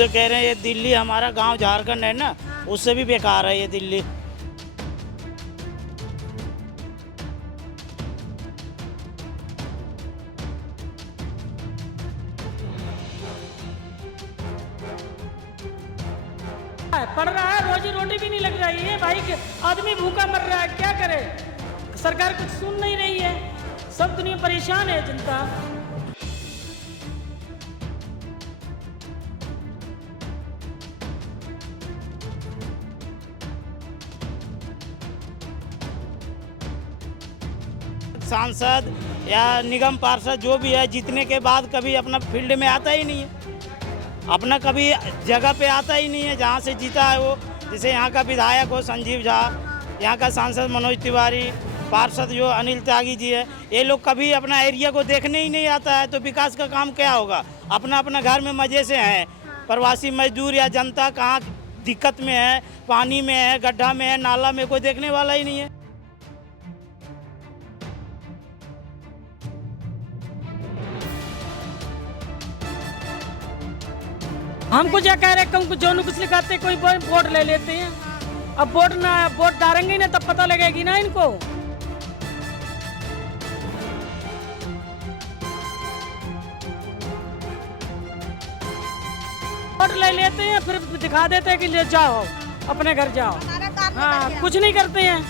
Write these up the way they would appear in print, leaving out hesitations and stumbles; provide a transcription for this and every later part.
तो कह रहे हैं ये दिल्ली हमारा गांव झारखंड है ना, उससे भी बेकार है ये दिल्ली। पढ़ रहा है, रोजी रोटी भी नहीं लग रही है भाई, आदमी भूखा मर रहा है, क्या करे? सरकार कुछ सुन नहीं रही है, सब दुनिया परेशान है, जनता। सांसद या निगम पार्षद जो भी है, जीतने के बाद कभी अपना फील्ड में आता ही नहीं है, अपना कभी जगह पे आता ही नहीं है जहाँ से जीता है वो। जैसे यहाँ का विधायक हो संजीव झा, यहाँ का सांसद मनोज तिवारी, पार्षद जो अनिल त्यागी जी है, ये लोग कभी अपना एरिया को देखने ही नहीं आता है, तो विकास का काम क्या होगा? अपना अपना घर में मज़े से हैं। प्रवासी मजदूर या जनता कहाँ दिक्कत में है, पानी में है, गड्ढा में है, नाला में, कोई देखने वाला ही नहीं है। हमको क्या कह रहे, हमको जो कुछ लिखाते कोई वोट ले लेते हैं। अब वोट डालेंगे ना तब पता लगेगी ना इनको। वोट ले लेते हैं, फिर दिखा देते हैं कि ले जाओ अपने घर जाओ। हाँ, कुछ नहीं करते हैं।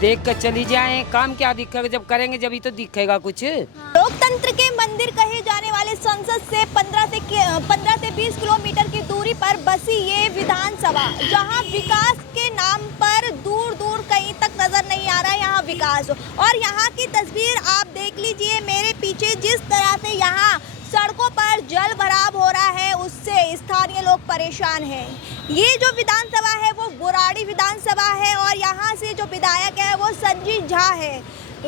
देख कर चली जाए, काम क्या दिखेगा? जब करेंगे जब ही तो दिखेगा कुछ। लोकतंत्र के मंदिर कहे जाने वाले संसद से 15 से 20 किलोमीटर की दूरी पर बसी ये विधानसभा, जहां विकास के नाम पर दूर दूर कहीं तक नजर नहीं आ रहा है यहाँ विकास। और यहाँ की तस्वीर आप देख लीजिए मेरे पीछे, जिस तरह से यहाँ सड़कों पर जल भराव हो रहा है, उससे स्थानीय लोग परेशान हैं। ये जो विधानसभा है वो बुराड़ी विधानसभा है और यहाँ से जो विधायक है वो संजीव झा है,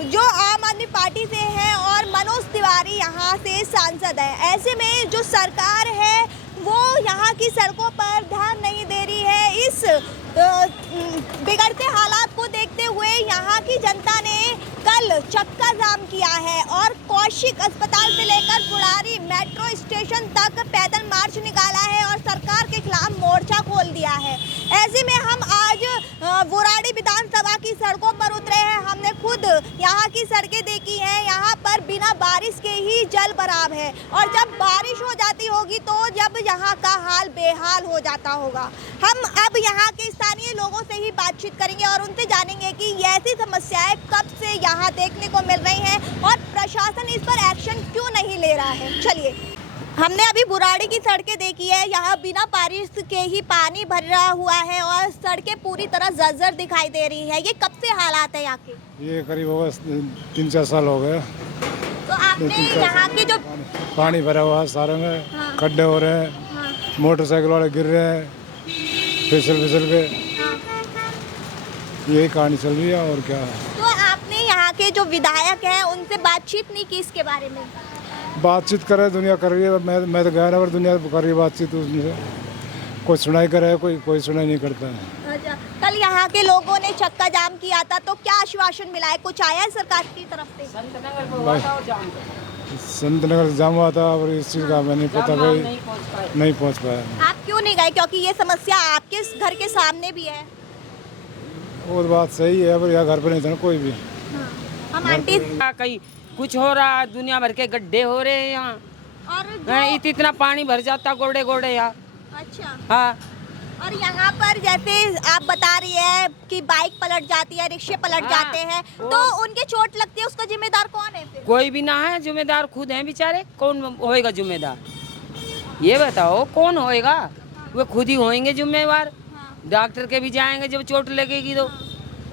जो आम आदमी पार्टी से है, और मनोज तिवारी यहाँ से सांसद है। ऐसे में जो सरकार है वो यहाँ की सड़कों पर ध्यान नहीं दे रही है। इस बिगड़ते हालात को देखते हुए यहाँ की जनता ने कल चक्का जाम किया है और कौशिक अस्पताल से लेकर बुराड़ी मेट्रो स्टेशन तक पैदल मार्च निकाला है और सरकार के खिलाफ मोर्चा खोल दिया है। ऐसे में हम आज बुराड़ी विधानसभा की सड़कों पर उतरे हैं। हमने खुद यहाँ की सड़कें देखी हैं, यहाँ पर बिना बारिश के ही जल भराव है, और जब बारिश हो जाती होगी तो जब यहाँ का हाल बेहाल हो जाता होगा। हम अब यहाँ के स्थानीय लोगों से ही बातचीत करेंगे और उनसे जानेंगे कि ऐसी समस्याएं कब से यहाँ देखने को मिल रही हैं और प्रशासन इस पर एक्शन क्यों नहीं ले रहा है। चलिए, हमने अभी बुराड़ी की सड़कें देखी है, यहाँ बिना बारिश के ही पानी भर रहा हुआ है और सड़कें पूरी तरह जर्जर दिखाई दे रही है। ये कब से हालात है यहाँ के? ये करीब होगा 3-4 साल हो गए। तो आपने यहाँ के जो पानी भरा हुआ है सारे में, हाँ। खड्डे हो रहे हैं, हाँ। मोटरसाइकिल वाले गिर रहे हैं फिसल के, यही कहानी चल रही है और क्या है। तो आपने यहाँ के जो विधायक हैं उनसे बातचीत नहीं की इसके बारे में? बातचीत करे, दुनिया कर रही है, मैं तो गया ना, पर दुनिया कर रही है बातचीत, उसमें कोई सुनाई करे, कोई सुनाई नहीं करता है। अच्छा, कल यहाँ के लोगों ने चक्का जाम किया था, तो क्या आश्वासन मिला है, कुछ आया है सरकार की तरफ से? संत नगर जाम हुआ था और इस चीज़ का मैं नहीं पता भाई, नहीं पहुँच पाया। आप क्यों नहीं गए? क्योंकि ये समस्या आपके घर के सामने भी है। वो बात सही है, पर यहाँ घर पर नहीं था ना कोई भी। हम आंटी कहीं कुछ हो रहा है, दुनिया भर के गड्ढे हो रहे हैं यहाँ, और इतना पानी भर जाता गोड़े गोड़े यहाँ। अच्छा, हाँ, और यहाँ पर जैसे आप बता रही है कि बाइक पलट जाती है, रिक्शे पलट जाते हैं, तो उनके चोट लगती है, उसका जिम्मेदार कौन है फिर? कोई भी ना है जिम्मेदार, खुद हैं बेचारे। कौन होएगा जिम्मेदार, ये बताओ कौन होएगा? वो खुद ही होएंगे जिम्मेवार। डॉक्टर के भी जाएंगे जब चोट लगेगी तो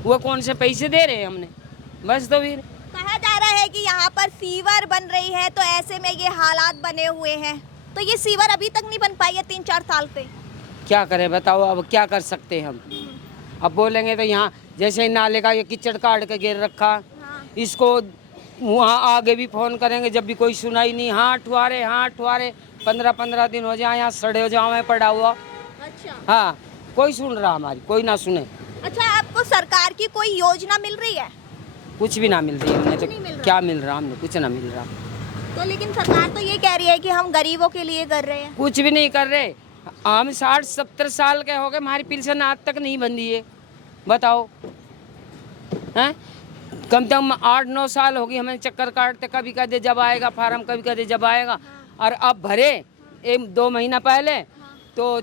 वो कौन से पैसे दे रहे हैं हमने, बस। तो फिर कहा जा रहा है कि यहाँ पर सीवर बन रही है, तो ऐसे में ये हालात बने हुए हैं। तो ये सीवर अभी तक नहीं बन पाई है 3-4 साल से। क्या करें बताओ, अब क्या कर सकते हैं हम? अब बोलेंगे तो यहाँ जैसे नाले का ये कीचड़ काट के गिर रखा, इसको वहाँ आगे भी फोन करेंगे जब भी कोई सुनाई नहीं। हाँ ठुआरे 15-15 दिन हो जाए यहाँ सड़े हो जाओ मैं पड़ा हुआ। अच्छा, हाँ, कोई सुन रहा हमारी, कोई ना सुने। अच्छा, आपको सरकार की कोई योजना मिल रही है? कुछ भी ना मिल रही है हमने तो। नहीं मिल रहा। क्या मिल रहा हमने? कुछ ना मिल रहा। तो लेकिन सरकार तो ये कह रही है कि हम गरीबों के लिए कर रहे हैं। कुछ भी नहीं कर रहे। हम 60-70 साल के हो गए, हमारी पेंशन आज तक नहीं बंधी है। बताओ हैं, कम से कम 8-9 साल हो गई हमें चक्कर काटते, कभी कहते जब आएगा फार्म, कभी कहते जब आएगा। और अब भरे 1-2 महीना पहले तो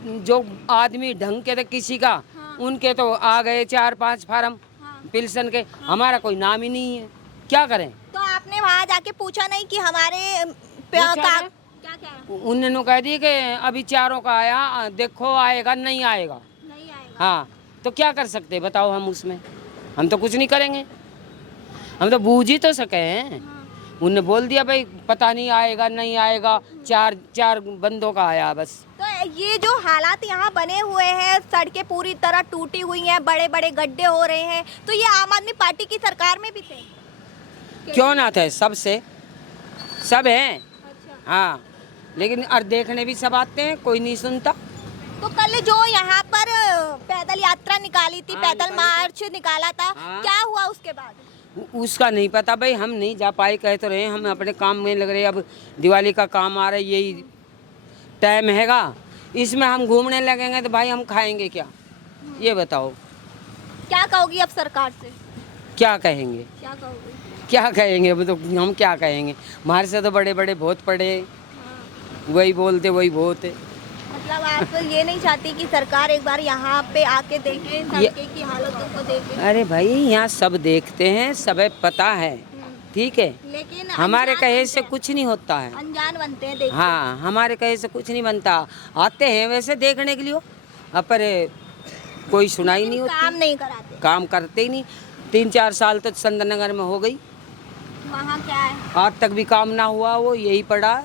जो आदमी ढंग के थे किसी का, उनके तो आ गए 4-5 फार्म पेंशन के, हमारा कोई नाम ही नहीं है। क्या करें? तो आपने वहाँ जाके पूछा नहीं कि हमारे पूछा क्या है। क्या उन्होंने कह दिया कि अभी 4 का आया, देखो आएगा नहीं आएगा। नहीं आएगा? हाँ, तो क्या कर सकते हैं बताओ हम उसमें? हम तो कुछ नहीं करेंगे, हम तो बूझ ही तो सके हैं। उनने बोल दिया भाई पता नहीं आएगा नहीं आएगा, 4 बंदों का आया बस। तो ये जो हालात यहाँ बने हुए हैं, सड़कें पूरी तरह टूटी हुई हैं, बड़े बड़े गड्ढे हो रहे हैं, तो ये आम आदमी पार्टी की सरकार में भी थे? क्यों ना थे, सबसे सब हैं। अच्छा। हाँ, लेकिन और देखने भी सब आते हैं, कोई नहीं सुनता। तो कल जो यहाँ पर पैदल यात्रा निकाली थी, हाँ, पैदल निकाली मार्च निकाला था, हाँ। क्या हुआ उसके बाद? उसका नहीं पता भाई, हम नहीं जा पाए, कह तो रहे हम अपने काम में लग रहे। अब दिवाली का काम आ रहा है, यही टाइम हैगा, इसमें हम घूमने लगेंगे तो भाई हम खाएंगे क्या? ये बताओ। क्या कहोगी अब सरकार से? क्या कहेंगे? क्या कहोगी? क्या कहेंगे? अब तो हम क्या कहेंगे? हमारे से तो बड़े बड़े बहुत पड़े, वही बोलते वही बहुत है। मतलब आप ये नहीं चाहती कि सरकार एक बार यहाँ पे आके देखे, सड़कें की हालतों को देखे? अरे भाई यहाँ सब देखते हैं, सबे पता है, ठीक है, लेकिन हमारे अनजान कहे बनते से हैं। कुछ नहीं होता है। अनजान बनते हैं देखते। हाँ, हमारे कहे से कुछ नहीं बनता। आते हैं वैसे देखने के लिए, अब पर कोई सुनाई नहीं होती, काम नहीं कराते। काम करते ही नहीं। 3-4 साल तो चंदननगर में हो गई, वहाँ क्या है? आज तक भी काम ना हुआ, वो यही पड़ा,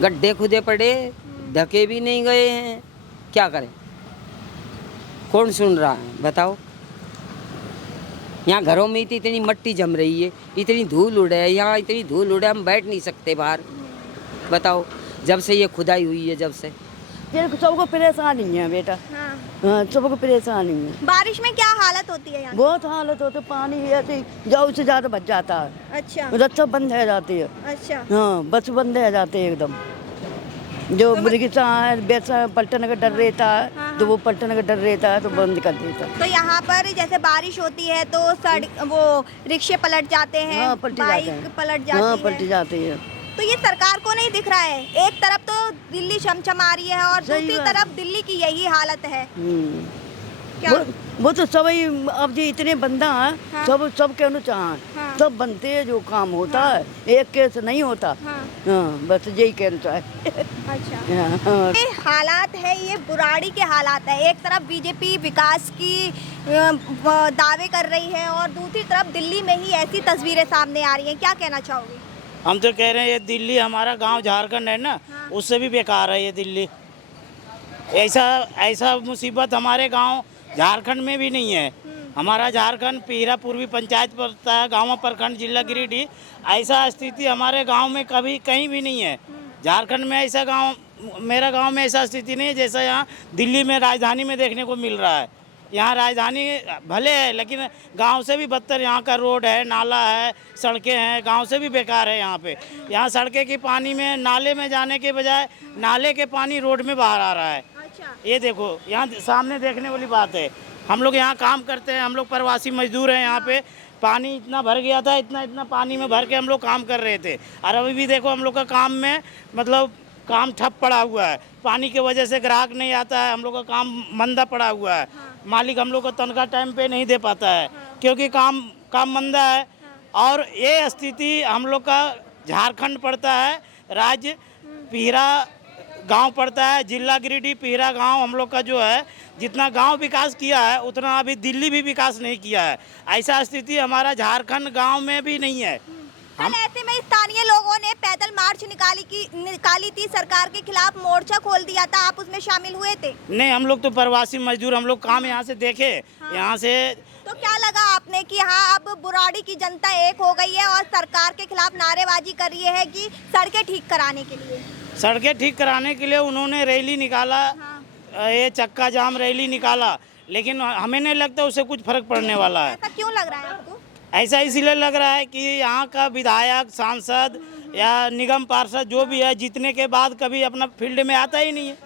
गड्ढे खुदे पड़े, ढके भी नहीं गए हैं। क्या करें? कौन सुन रहा है बताओ? यहाँ घरों में इतनी मट्टी जम रही है, इतनी धूल उड़े है, यहाँ इतनी धूल उड़े, हम बैठ नहीं सकते बाहर। बताओ, जब से ये खुदाई हुई है, जब से ये सबको परेशानी है बेटा। हाँ। हाँ, सबको परेशानी है, बारिश में क्या हालत होती है यहाँ? बहुत हालत होती, पानी ऐसे जाओ से ज्यादा बच जाता है, अच्छा रस्ता बंद है जाती है। अच्छा। हाँ, बस बंद है जाते हैं एकदम। जो रिक्शा है वैसा पलटने का डर रहता है, तो वो पलटने का डर रहता है तो बंद कर देता है। तो यहाँ पर जैसे बारिश होती है तो सड़क वो रिक्शे पलट जाते हैं, हाँ, पलट जाते बाइक हैं। पलट जाती हाँ, है। पलट जाती है। तो ये सरकार को नहीं दिख रहा है? एक तरफ तो दिल्ली चमचमा रही है और सही दूसरी बात। तरफ दिल्ली की यही हालत है। क्या? वो तो सब ही अब जो इतने बंदा हैं, हाँ। सब के अनुसार हाँ। सब बनते हैं, जो काम होता है एक के से नहीं होता। हाँ। हाँ, बस यही कहना चाहे। अच्छा। हाँ। ये हालात है, ये बुराड़ी के हालात है। एक तरफ बीजेपी विकास की दावे कर रही है और दूसरी तरफ दिल्ली में ही ऐसी तस्वीरें सामने आ रही हैं। क्या कहना चाहोगे? हम तो कह रहे हैं ये दिल्ली हमारा गांव झारखंड है ना, उससे भी बेकार है ये दिल्ली। ऐसा मुसीबत हमारे गांव झारखंड में भी नहीं है। हमारा झारखंड पीरा पूर्वी पंचायत पड़ता है, गाँव प्रखंड, जिला गिरिडीह। ऐसा स्थिति हमारे गांव में कभी कहीं भी नहीं है। झारखंड में ऐसा गांव, मेरा गांव में ऐसा स्थिति नहीं है जैसा यहाँ दिल्ली में राजधानी में देखने को मिल रहा है। यहाँ राजधानी भले है लेकिन गांव से भी बदतर यहाँ का रोड है, नाला है, सड़कें हैं, गांव से भी बेकार है यहाँ पे। यहाँ सड़कें की पानी में, नाले में जाने के बजाय नाले के पानी रोड में बाहर आ रहा है। ये देखो, यहाँ सामने देखने वाली बात है। हम लोग यहाँ काम करते हैं, हम लोग प्रवासी मजदूर हैं। यहाँ पे पानी इतना भर गया था, इतना पानी में भर के हम लोग काम कर रहे थे। और अभी भी देखो हम लोग का काम में मतलब काम ठप पड़ा हुआ है। पानी की वजह से ग्राहक नहीं आता है, हम लोग का काम मंदा पड़ा हुआ है। मालिक हम लोग को तनख्वाह टाइम पे नहीं दे पाता है क्योंकि काम मंदा है। और ये स्थिति हम लोग का झारखंड पड़ता है, राज्य पीरा गांव पड़ता है, जिला गिरिडीह पीरा गांव हम लोग का जो है, जितना गांव विकास किया है उतना अभी दिल्ली भी विकास नहीं किया है। ऐसा स्थिति हमारा झारखंड गांव में भी नहीं है। कल ऐसे में स्थानीय लोगों ने पैदल मार्च निकाली थी, सरकार के खिलाफ मोर्चा खोल दिया था, आप उसमें शामिल हुए थे? नहीं, हम लोग तो प्रवासी मजदूर, हम लोग काम यहाँ से देखे। यहाँ से तो क्या लगा आपने कि हाँ अब बुराड़ी की जनता एक हो गई है और सरकार के खिलाफ नारेबाजी कर रही है कि सड़कें ठीक कराने के लिए? सड़कें ठीक कराने के लिए उन्होंने रैली निकाला, ये चक्का जाम रैली निकाला, लेकिन हमें नहीं लगता उससे कुछ फर्क पड़ने वाला है। ऐसा क्यों लग रहा है आपको? ऐसा इसलिए लग रहा है कि यहाँ का विधायक, सांसद या निगम पार्षद जो भी है, जीतने के बाद कभी अपना फील्ड में आता ही नहीं है,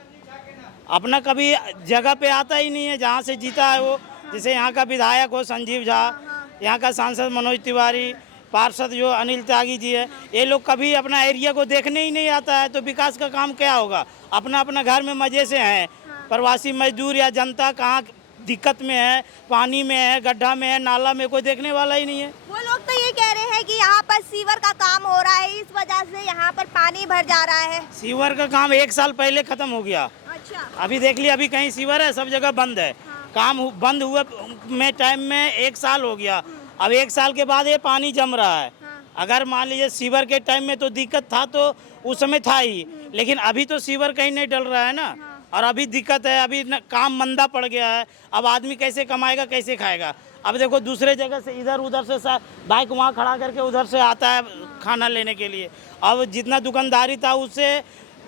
अपना कभी जगह पे आता ही नहीं है जहाँ से जीता है वो। जैसे यहाँ का विधायक हो संजीव झा, यहाँ का सांसद मनोज तिवारी, पार्षद जो अनिल त्यागी जी है, ये लोग कभी अपना एरिया को देखने ही नहीं आता है, तो विकास का काम क्या होगा? अपना अपना घर में मज़े से हैं। प्रवासी मजदूर या जनता कहाँ दिक्कत में है, पानी में है, गड्ढा में है, नाला में, कोई देखने वाला ही नहीं है। वो लोग तो ये कह रहे हैं कि यहाँ पर सीवर का काम हो रहा है, इस वजह से यहाँ पर पानी भर जा रहा है। सीवर का काम 1 साल पहले खत्म हो गया। अच्छा। अभी देख लिया, अभी कहीं सीवर है, सब जगह बंद है। काम बंद हुए में टाइम में 1 साल हो गया। अब 1 साल के बाद ये पानी जम रहा है। अगर मान लीजिए सीवर के टाइम में तो दिक्कत था, तो उस समय था ही, लेकिन अभी तो सीवर कहीं नहीं डल रहा है ना, और अभी दिक्कत है, अभी काम मंदा पड़ गया है। अब आदमी कैसे कमाएगा, कैसे खाएगा? अब देखो दूसरे जगह से इधर उधर से बाइक वहाँ खड़ा करके उधर से आता है खाना लेने के लिए। अब जितना दुकानदारी था उससे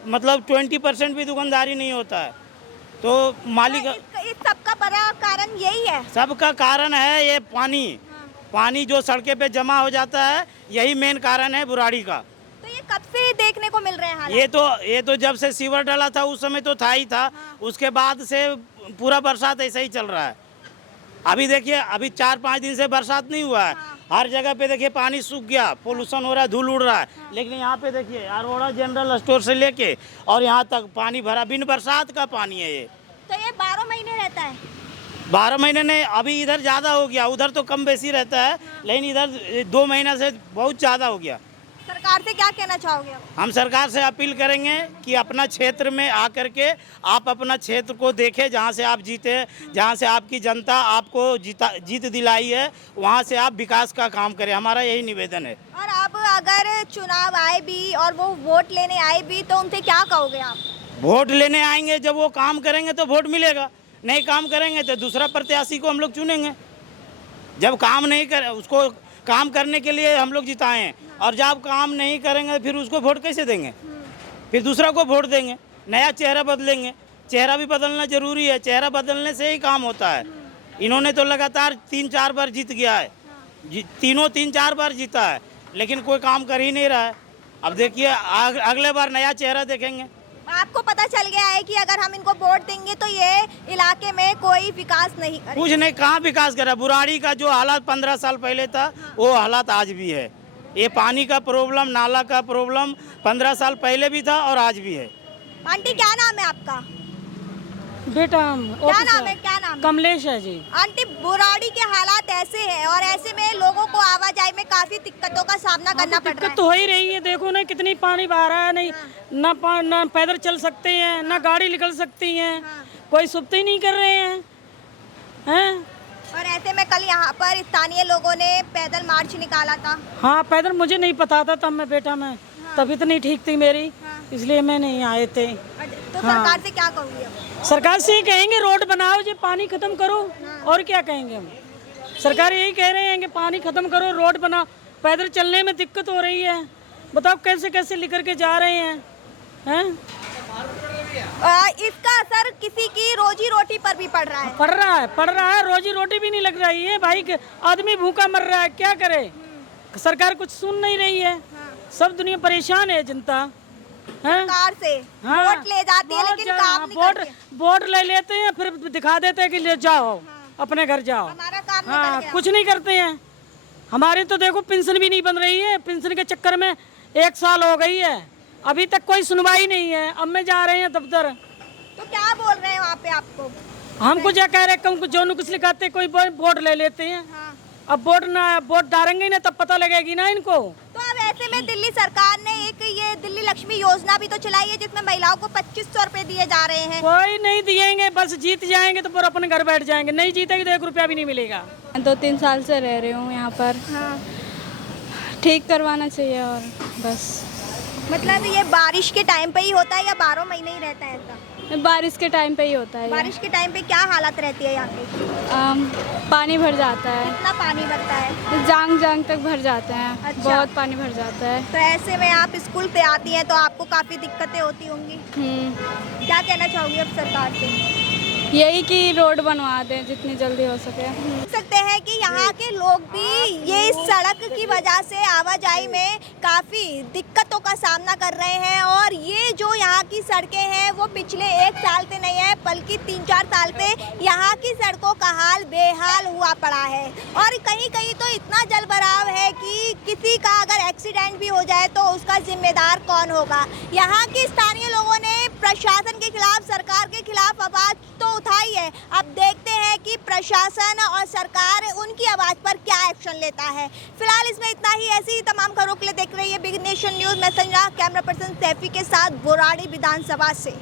मतलब 20% भी दुकानदारी नहीं होता है, तो मालिक। इस सबका बड़ा कारण यही है। सबका कारण है ये पानी जो सड़कें पे जमा हो जाता है, यही मेन कारण है बुराड़ी का। तो ये कब से देखने को मिल रहे हैं हालात? ये तो जब से सीवर डाला था उस समय तो था ही था। उसके बाद से पूरा बरसात ऐसा ही चल रहा है। अभी देखिए, अभी 4-5 दिन से बरसात नहीं हुआ है। हर जगह पे देखिए पानी सूख गया, पोल्यूशन हो रहा है, धूल उड़ रहा है। लेकिन यहाँ पे देखिए अरोड़ा जनरल स्टोर से लेके और यहाँ तक पानी भरा, बिन बरसात का पानी है ये। तो ये 12 महीने रहता है? 12 महीने नहीं, अभी इधर ज़्यादा हो गया, उधर तो कम बेसी रहता है, लेकिन इधर 2 महीना से बहुत ज़्यादा हो गया। सरकार से क्या कहना चाहोगे? हम सरकार से अपील करेंगे कि अपना क्षेत्र में आकर के आप अपना क्षेत्र को देखें, जहाँ से आप जीते, जहाँ से आपकी जनता आपको जीत दिलाई है, वहाँ से आप विकास का काम करें। हमारा यही निवेदन है। और अब अगर चुनाव आए भी और वो वोट लेने आए भी, तो उनसे क्या कहोगे आप? वोट लेने आएंगे, जब वो काम करेंगे तो वोट मिलेगा, नहीं काम करेंगे तो दूसरा प्रत्याशी को हम लोग चुनेंगे। जब काम नहीं करे, उसको काम करने के लिए हम लोग जिताए हैं, और जब काम नहीं करेंगे फिर उसको वोट कैसे देंगे? फिर दूसरा को वोट देंगे, नया चेहरा बदलेंगे। चेहरा भी बदलना जरूरी है, चेहरा बदलने से ही काम होता है। इन्होंने तो लगातार 3-4 बार जीत गया है, तीनों 3-4 बार जीता है, लेकिन कोई काम कर ही नहीं रहा है। अब देखिए अगले बार नया चेहरा देखेंगे। आपको पता चल गया है कि अगर हम इनको वोट देंगे तो ये इलाके में कोई विकास नहीं करेंगे? कुछ नहीं, कहाँ विकास करा? बुराड़ी का जो हालात 15 साल पहले था, वो हालात आज भी है। ये पानी का प्रॉब्लम, नाला का प्रॉब्लम 15 साल पहले भी था और आज भी है। आंटी क्या नाम है आपका? बेटा क्या नाम है? क्या नाम है? कमलेश है जी। आंटी, बुराड़ी के हालात ऐसे हैं और ऐसे में लोगों को आवाजाही में काफी दिक्कतों का सामना करना पड़ रहा दिक्कत है। तो हो ही रही है, देखो ना कितनी पानी बह रहा है, नहीं ना पैदल चल सकते हैं, ना गाड़ी निकल सकती है, कोई सुबते ही नहीं कर रहे हैं। और ऐसे में कल यहाँ पर स्थानीय लोगों ने पैदल मार्च निकाला था। हाँ, पैदल मुझे नहीं पता था, तब मैं बेटा मैं तबीयत नहीं ठीक थी मेरी, इसलिए मैं नहीं आए थे। तो सरकार से क्या कहोगे अब? सरकार से ही कहेंगे रोड बनाओ, जो पानी खत्म करो, और क्या कहेंगे हम? सरकार यही कह रहे हैं कि पानी खत्म करो, रोड बनाओ। पैदल चलने में दिक्कत हो रही है, बताओ कैसे कैसे लेकर के जा रहे हैं? इसका असर किसी की रोजी रोटी पर भी पड़ रहा है? पड़ रहा है, रोजी रोटी भी नहीं लग रही है भाई, आदमी भूखा मर रहा है, क्या करे? सरकार कुछ सुन नहीं रही है, सब दुनिया परेशान है, जनता सरकार से वोट ले जाती है लेकिन काम नहीं करती। वोट ले लेते हैं, फिर दिखा देते हैं कि ले जाओ अपने घर जाओ। हमारा काम हाँ, कुछ नहीं करते हैं। हमारी तो देखो पेंशन भी नहीं बन रही है, पेंशन के चक्कर में 1 साल हो गई है, अभी तक कोई सुनवाई नहीं है। अब में जा रहे हैं दफ्तर, तो क्या बोल रहे हैं वहाँ पे आपको? हम कुछ कह रहे हैं, जो कुछ लिखाते कोई वोट ले लेते हैं। अब वोट डालेंगे ना तब पता लगेगी ना इनको। तो अब ऐसे में दिल्ली सरकार ने एक ये दिल्ली लक्ष्मी योजना भी तो चलाई है, जिसमें महिलाओं को 2500 रुपए दिए जा रहे हैं। कोई नहीं दिएंगे, बस जीत जाएंगे तो फिर अपने घर बैठ जाएंगे, नहीं जीतेंगे तो 1 रुपया भी नहीं मिलेगा। 2-3 साल से रह रही हूँ यहाँ पर। ठीक करवाना चाहिए और बस। मतलब ये बारिश के टाइम पे ही होता है या 12 महीने ही रहता है ऐसा? बारिश के टाइम पे ही होता है। बारिश के टाइम पे क्या हालत रहती है यहाँ पे? पानी भर जाता है। कितना पानी भरता है? जांग तक भर जाते हैं। अच्छा। बहुत पानी भर जाता है। तो ऐसे में आप स्कूल से आती हैं तो आपको काफ़ी दिक्कतें होती होंगी। क्या कहना चाहोगी अब सरकार से? यही कि रोड बनवा दें जितनी जल्दी हो सके। देख सकते हैं कि यहाँ के लोग भी ये सड़क की वजह से आवाजाही में काफ़ी दिक्कतों का सामना कर रहे हैं और ये जो यहाँ की सड़कें हैं वो पिछले 1 साल से नहीं है बल्कि 3-4 साल से यहाँ की सड़कों का हाल बेहाल हुआ पड़ा है और कहीं कहीं तो इतना जलभराव है कि किसी का अगर एक्सीडेंट भी हो जाए तो उसका जिम्मेदार कौन होगा। यहाँ के स्थानीय लोगों ने प्रशासन के खिलाफ, सरकार के खिलाफ आवाज़ तो उठाई है। अब देखते हैं कि प्रशासन और सरकार उनकी आवाज़ पर क्या एक्शन लेता है। फिलहाल इसमें इतना ही। ऐसी ही तमाम खबरों के लिए देख रही है बिग नेशन न्यूज़। मैं संजना, कैमरा पर्सन सैफी के साथ बोराड़ी विधानसभा से।